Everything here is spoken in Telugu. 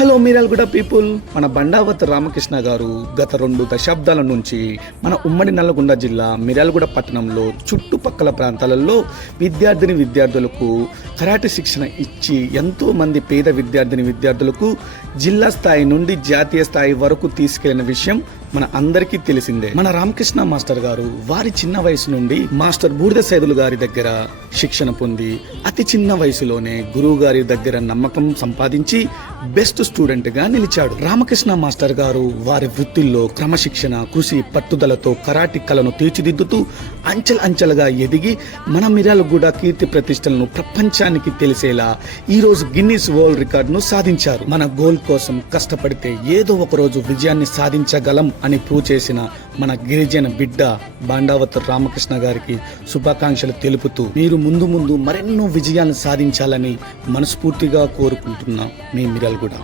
Hello Miryalaguda people. మన బండావత్ రామకృష్ణ గారు గత 2 దశాబ్దాల నుంచి మన ఉమ్మడి నల్లగొండ జిల్లా మిర్యాలగూడ పట్టణంలో చుట్టుపక్కల ప్రాంతాలలో విద్యార్థులకు కరాటే శిక్షణ ఇచ్చి ఎంతో మంది పేద విద్యార్థులకు జిల్లా స్థాయి నుండి జాతీయ స్థాయి వరకు తీసుకెళ్లిన విషయం మన అందరికీ తెలిసిందే. మన రామకృష్ణ మాస్టర్ గారు వారి చిన్న వయసు నుండి మాస్టర్ బూడిద సైదులు గారి దగ్గర శిక్షణ పొంది అతి చిన్న వయసులోనే గురువు గారి దగ్గర నమ్మకం సంపాదించి బెస్ట్ స్టూడెంట్ గా నిలిచాడు. రామకృష్ణ మాస్టర్ గారు వారి వృత్తిలో క్రమశిక్షణ, కృషి, పట్టుదలతో కరాటి కళను తీర్చిదిద్దుతూ అంచెలుగా ఎదిగి మన మిర్యాలగూడ కీర్తి ప్రతిష్టలను ప్రపంచానికి తెలిసేలా ఈ రోజు గిన్నిస్ వరల్డ్ రికార్డును సాధించారు. మన గోల్ కోసం కష్టపడితే ఏదో ఒక రోజు విజయాన్ని సాధించగలం అని ప్రూవ్ చేసిన మన గిరిజన బిడ్డ బండావత్ రామకృష్ణ గారికి శుభాకాంక్షలు తెలుపుతూ మీరు ముందు మరెన్నో విజయాలను సాధించాలని మనస్ఫూర్తిగా కోరుకుంటున్నా మీ మిర్యాలగూడ.